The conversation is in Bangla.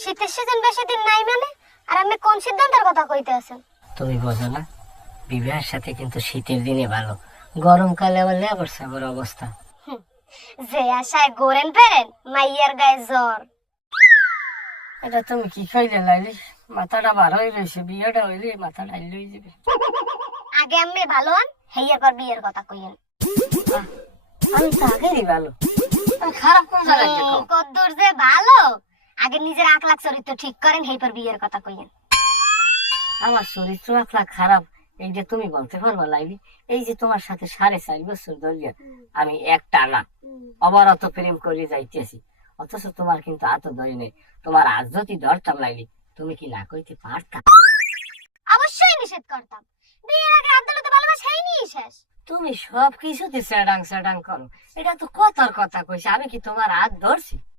শীতের সিজন বেশি দিন নাই মানে, আর আপনি কোন সিদ্ধান্তের কথা কইতে আছেন? তুমি বোঝো না, বিবাহের সাথে কিন্তু শীতের দিনে ভালো, গরমকালে আবার লেবর সাবর অবস্থা। যে আশায় গোরেন ফেরেন, মাইয়ার গায়ে জ্বর। এটা তুমি কি খাইলে লাইলি? মাথাটা বার হয়ে রয়েছে, বিয়েটা হইলে মাথা ডাইল হয়ে যাবে। আগে আপনি ভালো হন, হেইয়ার পর বিয়ের কথা কইেন। আমি তো আগেরই ভালো, আমি খারাপ কোন জায়গায় দেখো? কদ্দুর যে ভালো, আগে নিজের আখলাখ চরিত্র ঠিক করেন, হেই পর বিয়ের কথা কইেন। আমার চরিত্র আখলা খারাপ এই যে তুমি বলতে পারবা লাইলি? এই যে তোমার সাথে 4.5 বছর ধরে আমি একটা না অবরত প্রেম করে যাইতেছি, অথচ তোমার কিন্তু হাতও ধরি নেই। তোমার আজ যদি ধরতাম লাইলি, তুমি কি না কইতে পারতা? অবশ্যই নিষেধ করতাম। বিয়ের আগে আদালতে ভালোবাসা হয়নি শেষ। তুমি সব কিছুতে স্যাডাং স্যাডাং করো, এটা তো কথার কথা কইছি। আমি কি তোমার হাত ধরছি?